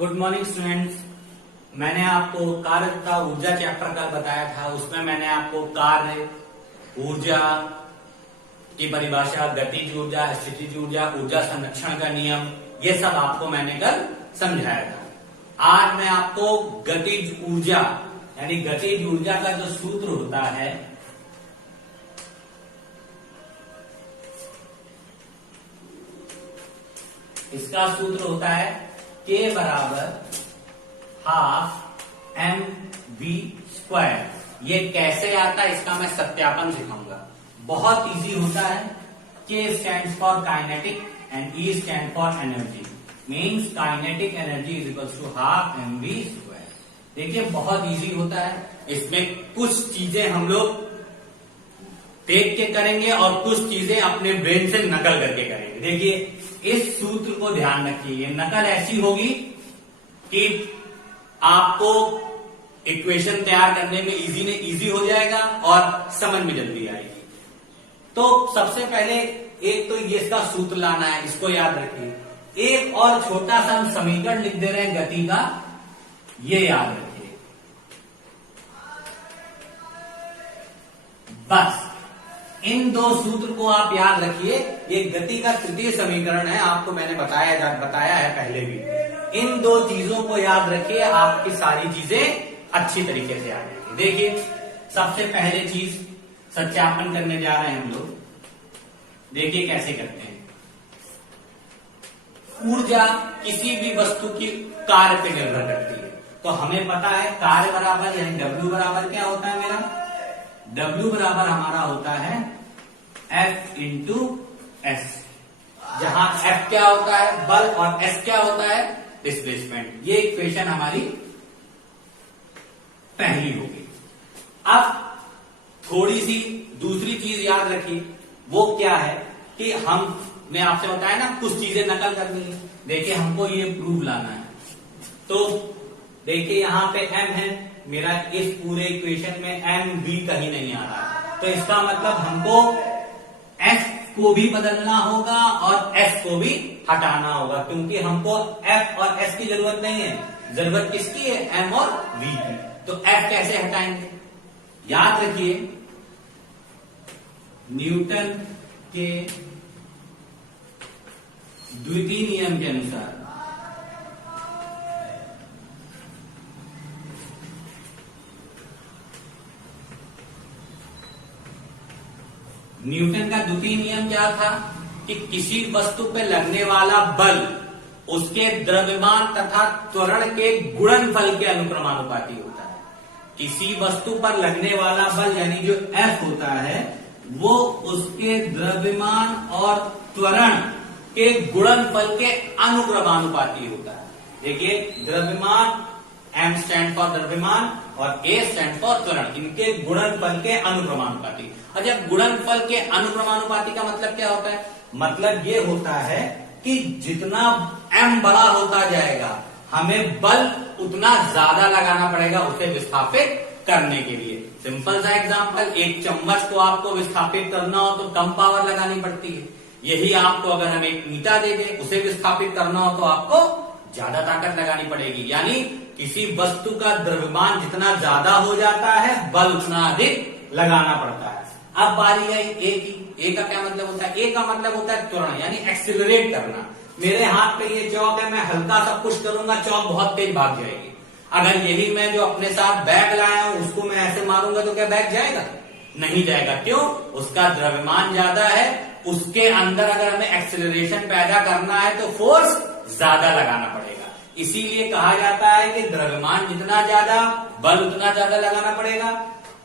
Good morning students. मैंने आपको कार्य तथा ऊर्जा चैप्टर का बताया था। उसमें मैंने आपको कार्य, ऊर्जा की परिभाषा, गतिज ऊर्जा, स्थितिज ऊर्जा, ऊर्जा संरक्षण का नियम, ये सब आपको मैंने कल समझाया था। आज मैं आपको गतिज ऊर्जा यानी गतिज ऊर्जा का जो सूत्र होता है, इसका सूत्र होता है K बराबर हाफ एम वी स्क्वायर। ये कैसे आता है इसका मैं सत्यापन सिखाऊंगा। बहुत इजी होता है। K stands for kinetic and E stand for energy. Means kinetic energy is equal to half M V square. देखिए बहुत इजी होता है। इसमें कुछ चीजें हम लोग देख के करेंगे और कुछ चीजें अपने ब्रेन से नकल करके करेंगे। देखिए इस सूत्र को ध्यान रखिए। ये नकल ऐसी होगी कि आपको इक्वेशन तैयार करने में इजी हो जाएगा और समझ में जल्दी आएगी। तो सबसे पहले एक तो ये इसका सूत्र लाना है, इसको याद रखिए। एक और छोटा सा हम समीकरण लिख दे रहे हैं गति का, ये याद रखिए बस। इन दो सूत्र को आप याद रखिए। ये गति का तृतीय समीकरण है, आपको मैंने बताया है पहले भी। इन दो चीजों को याद रखिए, आपकी सारी चीजें अच्छी तरीके से आ जाएगी। देखिए सबसे पहले चीज सत्यापन करने जा रहे हैं हम लोग। देखिए कैसे करते हैं। ऊर्जा किसी भी वस्तु की कार्य पे निर्भर करती है। तो हमें पता है कार्य बराबर यानी W बराबर क्या होता है मेरा, W बराबर हमारा होता है F इंटू एस, जहां F क्या होता है बल और S क्या होता है डिस्प्लेसमेंट। ये इक्वेशन हमारी पहली होगी। अब थोड़ी सी दूसरी चीज याद रखिए, वो क्या है कि हमने आपसे बताया ना कुछ चीजें नकल करनी है। देखिए हमको ये प्रूफ लाना है। तो देखिए यहां पे M है मेरा, इस पूरे इक्वेशन में M B कहीं नहीं आ रहा है। तो इसका मतलब हमको F को भी बदलना होगा और S को भी हटाना होगा, क्योंकि हमको F और S की जरूरत नहीं है। जरूरत किसकी है, M और V की। तो F कैसे हटाएंगे, याद रखिए न्यूटन के द्वितीय नियम के अनुसार न्यूटन का द्वितीय नियम क्या था कि किसी वस्तु पे लगने वाला बल उसके द्रव्यमान तथा त्वरण के गुणनफल के अनुक्रमानुपाती होता है। किसी वस्तु पर लगने वाला बल यानी जो F होता है वो उसके द्रव्यमान और त्वरण के गुणनफल के अनुक्रमानुपाती होता है। देखिए द्रव्यमान, M स्टैंड फॉर द्रव्यमान और A स्टैंड फॉर त्वरण, इनके गुणनफल के अनुक्रमानुपाती। अच्छा गुणनफल के अनुक्रमानुपाती का मतलब क्या होता है, मतलब ये होता है कि जितना M बड़ा होता जाएगा हमें बल उतना ज्यादा लगाना पड़ेगा उसे विस्थापित करने के लिए। सिंपल सा एग्जांपल, एक चम्मच को आपको विस्थापित करना हो तो कम पावर लगानी पड़ती है। यही आपको अगर हम एक ईंटा दे दें उसे विस्थापित करना हो तो आपको ज्यादा ताकत लगानी पड़ेगी। यानी किसी वस्तु का द्रव्यमान जितना ज्यादा हो जाता है बल उतना अधिक लगाना पड़ता है। अब बारी है ए की। ए का क्या मतलब होता है, ए का मतलब होता है त्वरण यानी एक्सिलरेट करना। मेरे हाथ पे ये चौक है, मैं हल्का सा पुश करूंगा चौक बहुत तेज भाग जाएगी। अगर यही मैं जो अपने साथ बैग लाया हूं उसको मैं ऐसे मारूंगा तो क्या बैग जाएगा, नहीं जाएगा। क्यों, उसका द्रव्यमान ज्यादा है, उसके अंदर अगर हमें एक्सिलरेशन पैदा करना है तो फोर्स ज्यादा लगाना पड़ेगा। इसीलिए कहा जाता है कि द्रव्यमान जितना ज्यादा बल उतना ज्यादा लगाना पड़ेगा,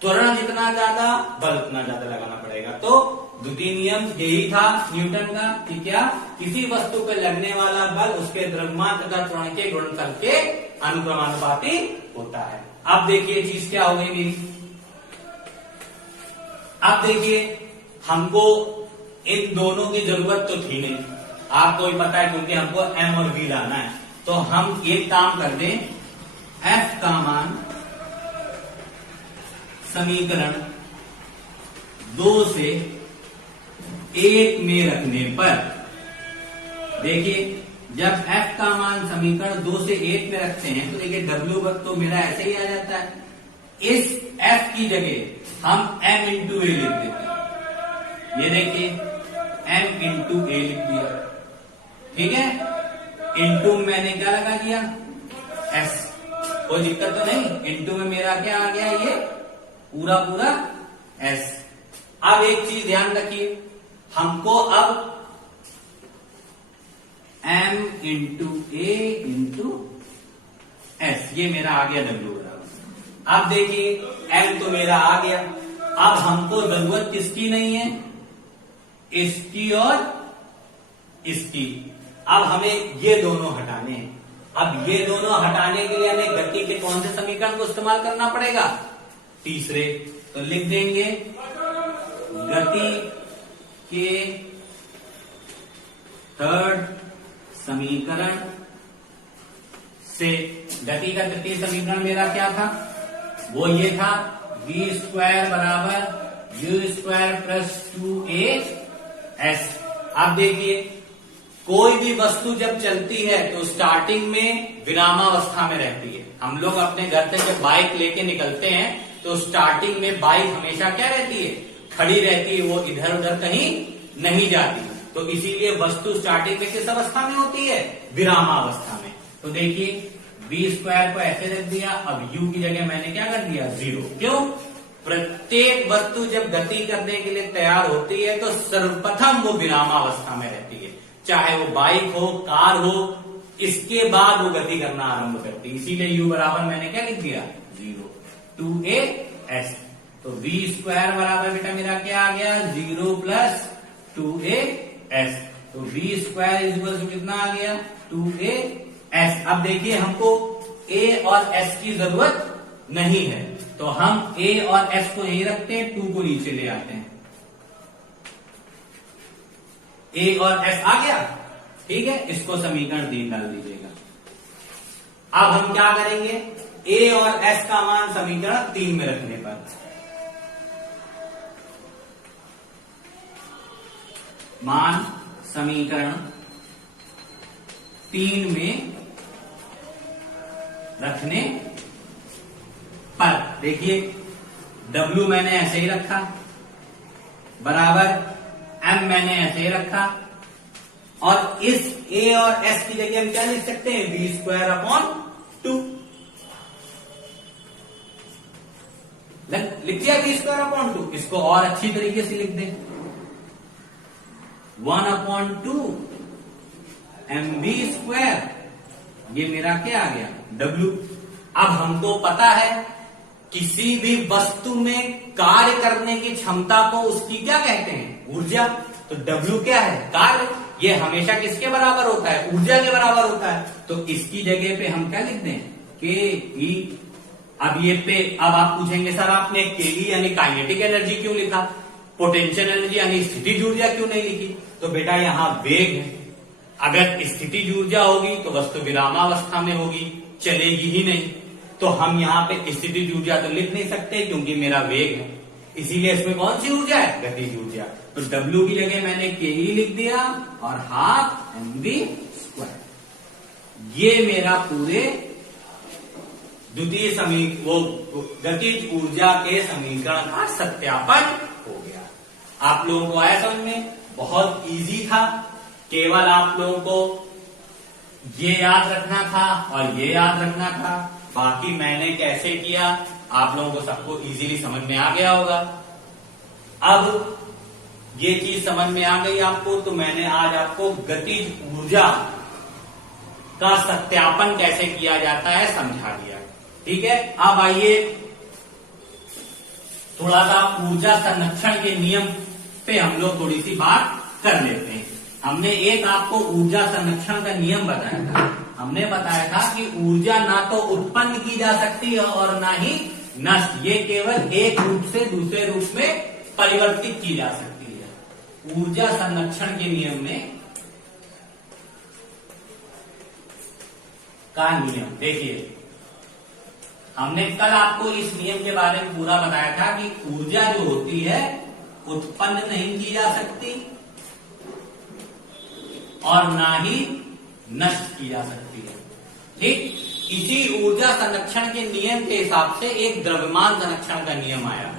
त्वरण जितना ज्यादा बल उतना ज्यादा लगाना पड़ेगा। तो द्वितीय नियम यही था न्यूटन का कि क्या, किसी वस्तु पर लगने वाला बल उसके द्रव्यमान तथा त्वरण के गुणनफल के अनुक्रमानुपाती होता है। अब देखिए चीज क्या हो गई मेरी। अब देखिए हमको इन दोनों की जरूरत तो थी नहीं, आपको भी पता है क्योंकि हमको M और V लाना है। तो हम एक काम कर दें, F का मान समीकरण 2 से 1 में रखने पर देखिए जब f का मान समीकरण 2 से 1 में रखते हैं तो देखिए w तो मेरा ऐसे ही आ जाता है। इस f की जगह हम m इंटू ए लिख देते हैं। ये देखिए m इंटू ए लिख दिया, ठीक है। इंटू मैंने क्या लगा दिया, s, कोई दिक्कत तो नहीं। इंटू में मेरा क्या आ गया, ये पूरा पूरा s। अब एक चीज ध्यान रखिए, हमको अब m इंटू ए इंटू एस, ये मेरा आ गया w बराबर। अब देखिए m तो मेरा आ गया, अब हमको जरूरत किसकी नहीं है, इसकी और इसकी। अब हमें ये दोनों हटाने हैं। अब ये दोनों हटाने के लिए हमें गति के कौन से समीकरण को इस्तेमाल करना पड़ेगा, तीसरे। तो लिख देंगे गति के थर्ड समीकरण से। गति का तृतीय समीकरण मेरा क्या था, वो ये था v स्क्वायर बराबर u स्क्वायर प्लस 2as। अब देखिए कोई भी वस्तु जब चलती है तो स्टार्टिंग में विरामावस्था में रहती है। हम लोग अपने घर से जब बाइक लेके निकलते हैं तो स्टार्टिंग में बाइक हमेशा क्या रहती है, खड़ी रहती है, वो इधर उधर कहीं नहीं जाती। तो इसीलिए वस्तु स्टार्टिंग में किस अवस्था में होती है, विरामावस्था में। तो देखिए v स्क्वायर को ऐसे रख दिया, अब u की जगह मैंने क्या कर दिया, 0। क्यों, प्रत्येक वस्तु जब गति करने के लिए तैयार होती है तो सर्वप्रथम वो विरामावस्था में रहती है, चाहे वो बाइक हो, कार हो, इसके बाद वो गति करना आरंभ करती है। इसीलिए u बराबर मैंने क्या लिख दिया, 0 2as। तो v स्क्वायर बराबर बेटा मेरा क्या आ गया, 0 प्लस 2as। तो v स्क्वायर इक्वल टू कितना आ गया, 2as। अब देखिए हमको a और s की जरूरत नहीं है, तो हम a और s को यही रखते हैं, 2 को नीचे ले आते हैं। a और s आ गया, ठीक है। इसको समीकरण 3 डाल दीजिएगा। अब हम क्या करेंगे, a और s का मान समीकरण 3 में रखने पर मान समीकरण 3 में रखने पर देखिए w मैंने ऐसे ही रखा बराबर m मैंने ऐसे ही रखा, और इस a और s की जगह हम क्या लिख सकते हैं, v स्क्वायर अपॉन 2 लिख दिया, v स्क्वायर अपॉन 2। इसको और अच्छी तरीके से लिख दें, 1/2 mv स्क्वायर, ये मेरा क्या आ गया, w। अब हमको पता है किसी भी वस्तु में कार्य करने की क्षमता को उसकी क्या कहते हैं, ऊर्जा। तो w क्या है, कार्य। ये हमेशा किसके बराबर होता है, ऊर्जा के बराबर होता है। तो इसकी जगह पे हम क्या लिख दें, ke। अब ये पे, अब आप पूछेंगे सर आपने ke यानी काइनेटिक एनर्जी क्यों लिखा, पोटेंशियल एनर्जी यानी स्थितिज ऊर्जा क्यों नहीं लिखी। तो बेटा यहाँ वेग है, अगर स्थितिज ऊर्जा होगी तो वस्तु विरामावस्था में होगी, चलेगी ही नहीं। तो हम यहाँ पे स्थितिज ऊर्जा तो लिख नहीं सकते क्योंकि मेरा वेग है, इसीलिए इसमें कौन सी ऊर्जा है, गतिज ऊर्जा। तो W की जगह मैंने ke लिख दिया और हाफ mv स्क्वायर। ये मेरा पूरे द्वितीय वो गतिज ऊर्जा के समीकरण का सत्यापन हो गया। आप लोगों को आया समझ में, बहुत इजी था। केवल आप लोगों को ये याद रखना था और ये याद रखना था, बाकी मैंने कैसे किया आप लोगों को सबको इजीली समझ में आ गया होगा। अब ये चीज समझ में आ गई आपको, तो मैंने आज आपको गतिज ऊर्जा का सत्यापन कैसे किया जाता है समझा दिया, ठीक है। अब आइए थोड़ा सा ऊर्जा संरक्षण के नियम पे हम लोग थोड़ी सी बात कर लेते हैं। हमने एक आपको ऊर्जा संरक्षण का नियम बताया था। हमने बताया था कि ऊर्जा ना तो उत्पन्न की जा सकती है और ना ही नष्ट, ये केवल एक रूप से दूसरे रूप में परिवर्तित की जा सकती है। ऊर्जा संरक्षण के नियम में का नियम देखिए, हमने कल आपको इस नियम के बारे में पूरा बताया था कि ऊर्जा जो होती है उत्पन्न नहीं की जा सकती और ना ही नष्ट की जा सकती है। ठीक, इसी ऊर्जा संरक्षण के नियम के हिसाब से एक द्रव्यमान संरक्षण का नियम आया।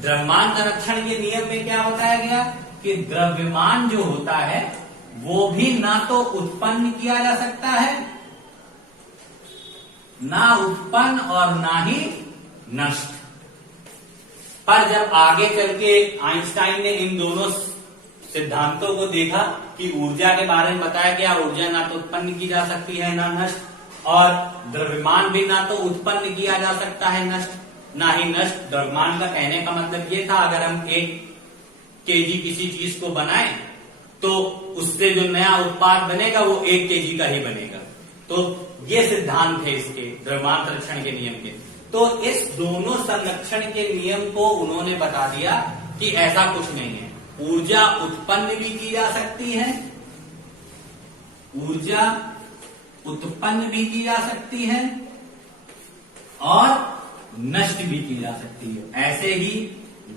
द्रव्यमान संरक्षण के नियम में क्या बताया गया कि द्रव्यमान जो होता है वो भी ना तो उत्पन्न किया जा सकता है, ना उत्पन्न और ना ही नष्ट। पर जब आगे चल के आइंस्टाइन ने इन दोनों सिद्धांतों को देखा कि ऊर्जा के बारे में बताया गया, ऊर्जा ना तो उत्पन्न की जा सकती है ना नष्ट, और द्रव्यमान भी ना तो उत्पन्न किया जा सकता है नष्ट ना ही नष्ट। द्रव्यमान का कहने का मतलब ये था, अगर हम 1 केजी किसी चीज को बनाएं तो उससे जो नया उत्पाद बनेगा वो 1 केजी का ही बनेगा। तो ये सिद्धांत है इसके द्रव्यमान संरक्षण के नियम के। तो इस दोनों संरक्षण के नियम को उन्होंने बता दिया कि ऐसा कुछ नहीं है, ऊर्जा उत्पन्न भी की जा सकती है, ऊर्जा उत्पन्न भी की जा सकती है और नष्ट भी की जा सकती है। ऐसे ही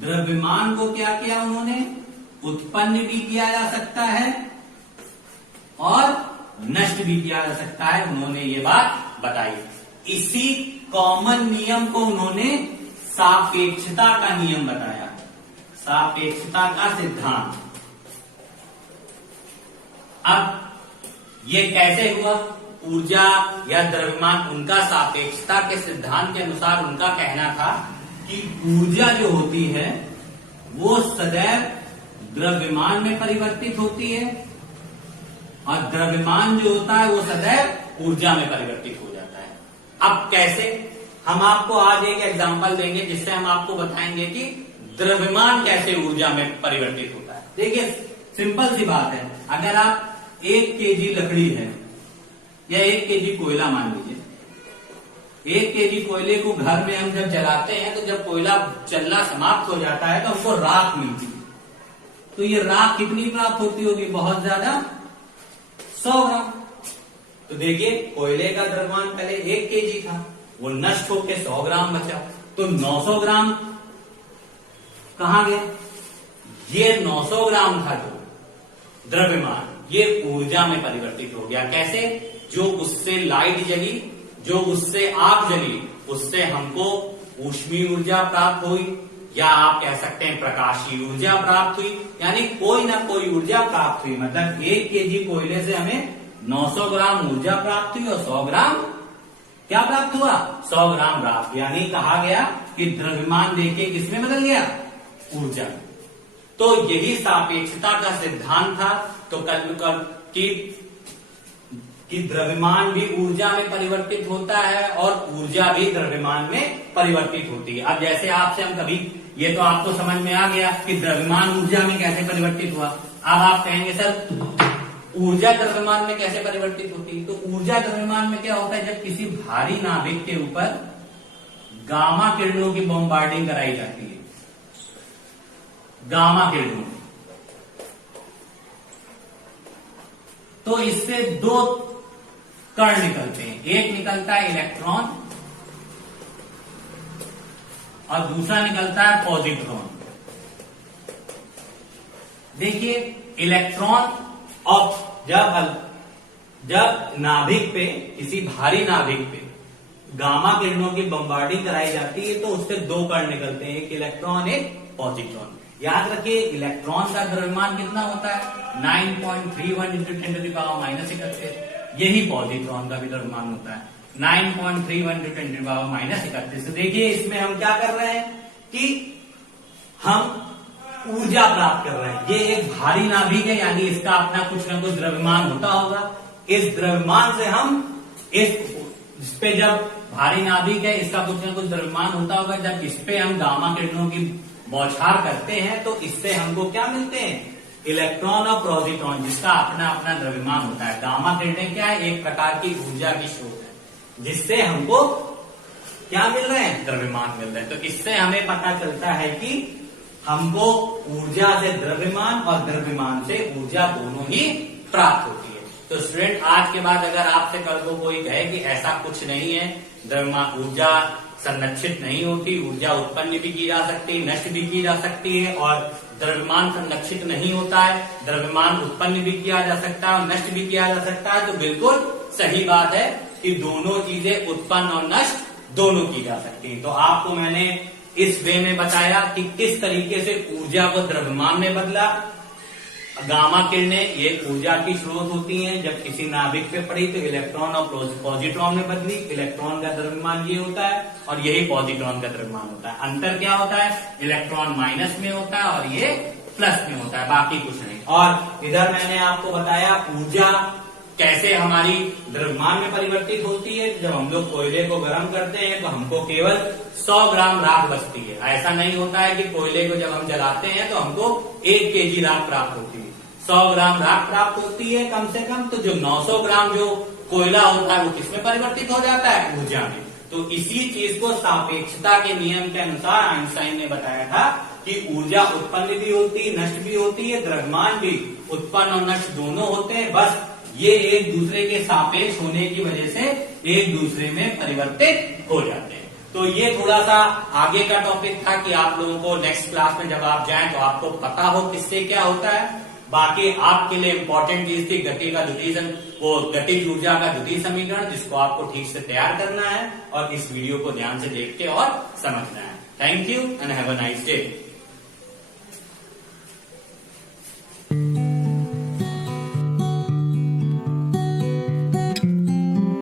द्रव्यमान को क्या किया उन्होंने, उत्पन्न भी किया जा सकता है और नष्ट भी किया जा सकता है, उन्होंने ये बात बताई। इसी कॉमन नियम को उन्होंने सापेक्षता का नियम बताया, सापेक्षता का सिद्धांत। अब ये कैसे हुआ, ऊर्जा या द्रव्यमान, उनका सापेक्षता के सिद्धांत के अनुसार उनका कहना था कि ऊर्जा जो होती है वो सदैव द्रव्यमान में परिवर्तित होती है और द्रव्यमान जो होता है वो सदैव ऊर्जा में परिवर्तित हो जाता है। अब कैसे, हम आपको आज एक एग्जांपल देंगे जिससे हम आपको बताएंगे कि द्रव्यमान कैसे ऊर्जा में परिवर्तित होता है। देखिए सिंपल सी बात है, अगर आप 1 केजी लकड़ी है या 1 केजी कोयला मान लीजिए, 1 केजी कोयले को घर में हम जब जलाते हैं तो जब कोयला जलना समाप्त हो जाता है तो हमको राख मिलती है। तो ये राख कितनी प्राप्त होती होगी, बहुत ज्यादा, 100 ग्राम। तो देखिए कोयले का द्रव्यमान पहले 1 केजी था, वो नष्ट होकर 100 ग्राम बचा, तो 900 ग्राम कहां गए, ये 900 ग्राम था जो द्रव्यमान, ये ऊर्जा में परिवर्तित हो गया। कैसे, जो उससे लाइट जली, जो उससे आग जली, उससे हमको ऊष्मीय ऊर्जा प्राप्त हुई, या आप कह सकते हैं प्रकाशीय ऊर्जा प्राप्त हुई, यानी कोई ना कोई ऊर्जा प्राप्त हुई। मतलब 1 केजी कोयले से हमें 900 ग्राम ऊर्जा प्राप्त हुई और 100 ग्राम क्या प्राप्त हुआ, 100 ग्राम प्राप्त। यानी कहा गया कि द्रव्यमान देखिए किसमें बदल गया, ऊर्जा। तो यही सापेक्षता का सिद्धांत था। तो कल कि द्रव्यमान भी ऊर्जा में परिवर्तित होता है और ऊर्जा भी द्रव्यमान में परिवर्तित होती है। अब जैसे आपसे हम कभी, ये तो आपको समझ में आ गया कि द्रव्यमान ऊर्जा में कैसे परिवर्तित हुआ। अब आप कहेंगे सर ऊर्जा द्रव्यमान में कैसे परिवर्तित होती है। तो ऊर्जा द्रव्यमान में क्या होता है, जब किसी भारी नाभिक के ऊपर गामा किरणों की बॉम्बार्डिंग कराई जाती है, गामा किरणों, तो इससे 2 कण निकलते हैं, एक निकलता है इलेक्ट्रॉन और दूसरा निकलता है पॉजिट्रॉन। देखिए इलेक्ट्रॉन, और जब नाभिक पे, किसी भारी नाभिक पे गामा किरणों की बम्बार्डिंग कराई जाती है तो उससे 2 कण निकलते हैं, एक इलेक्ट्रॉन एक पॉजिट्रॉन। याद रखिए इलेक्ट्रॉन का द्रव्यमान कितना होता है, 9.31 × 10⁻⁻31। यही पॉजिट्रॉन का भी द्रव्यमान होता है, 9.31 × 10⁻⁻31। तो देखिए इसमें हम क्या कर रहे हैं कि हम ऊर्जा प्राप्त कर रहे हैं। ये एक भारी नाभिक है, यानी इसका अपना कुछ ना कुछ द्रव्यमान होता होगा। इस द्रव्यमान से हम इस पे, जब भारी नाभिक है इसका कुछ ना कुछ द्रव्यमान होता होगा, जब इस पे हम गामा किरणों की बौछार करते हैं तो इससे हमको क्या मिलते हैं, इलेक्ट्रॉन और पॉजिट्रॉन, जिसका अपना अपना द्रव्यमान होता है। गामा किरणें क्या है, एक प्रकार की ऊर्जा की स्रोत है, जिससे हमको क्या मिल रहे हैं, द्रव्यमान मिल रहे हैं। तो इससे हमें पता चलता है कि हमको ऊर्जा से द्रव्यमान और द्रव्यमान से ऊर्जा दोनों ही प्राप्त होती है। तो स्टूडेंट आज के बाद अगर आपसे कल को कोई कहे कि ऐसा कुछ नहीं है, द्रव्यमान, ऊर्जा संरक्षित नहीं होती, ऊर्जा उत्पन्न भी की जा सकती है, नष्ट भी की जा सकती है, और द्रव्यमान संरक्षित नहीं होता है, द्रव्यमान उत्पन्न भी किया जा सकता है और नष्ट भी किया जा सकता है। तो बिल्कुल सही बात है कि दोनों चीजें उत्पन्न और नष्ट दोनों की जा सकती हैं। तो आपको मैंने इस वे में बताया कि किस तरीके से ऊर्जा को द्रव्यमान में बदला। गामा किरणें ये ऊर्जा की स्रोत होती हैं। जब किसी नाभिक पे पड़ी तो इलेक्ट्रॉन और पॉजिट्रॉन में बदली। इलेक्ट्रॉन का द्रव्यमान ये होता है और यही पॉजिट्रॉन का द्रव्यमान होता है। अंतर क्या होता है, इलेक्ट्रॉन माइनस में होता है और ये प्लस में होता है, बाकी कुछ नहीं। और इधर मैंने आपको बताया ऊर्जा कैसे हमारी द्रव्यमान में परिवर्तित होती है। जब हम लोग कोयले को गर्म करते हैं तो हमको केवल 100 ग्राम राख बचती है। ऐसा नहीं होता है कि कोयले को जब हम जलाते हैं तो हमको 1 केजी राख प्राप्त होती है। 100 ग्राम राख प्राप्त होती है कम से कम। तो जो 900 ग्राम जो कोयला होता है वो किसमें परिवर्तित हो जाता है, ऊर्जा में। तो इसी चीज को सापेक्षता के नियम के अनुसार आइंस्टाइन ने बताया था कि ऊर्जा उत्पन्न भी होती है, नष्ट भी होती है, द्रव्यमान भी उत्पन्न और नष्ट दोनों होते हैं। बस ये एक दूसरे के सापेक्ष होने की वजह से एक दूसरे में परिवर्तित हो जाते हैं। तो ये थोड़ा सा आगे का टॉपिक था कि आप लोगों को नेक्स्ट क्लास में जब आप जाएं तो आपको पता हो किससे क्या होता है। बाकी आपके लिए इंपॉर्टेंट चीज थी गति का द्वितीय वो गतिज ऊर्जा का द्वितीय समीकरण, जिसको आपको ठीक से तैयार करना है और इस वीडियो को ध्यान से देख के और समझना है। Thank you and have a nice day.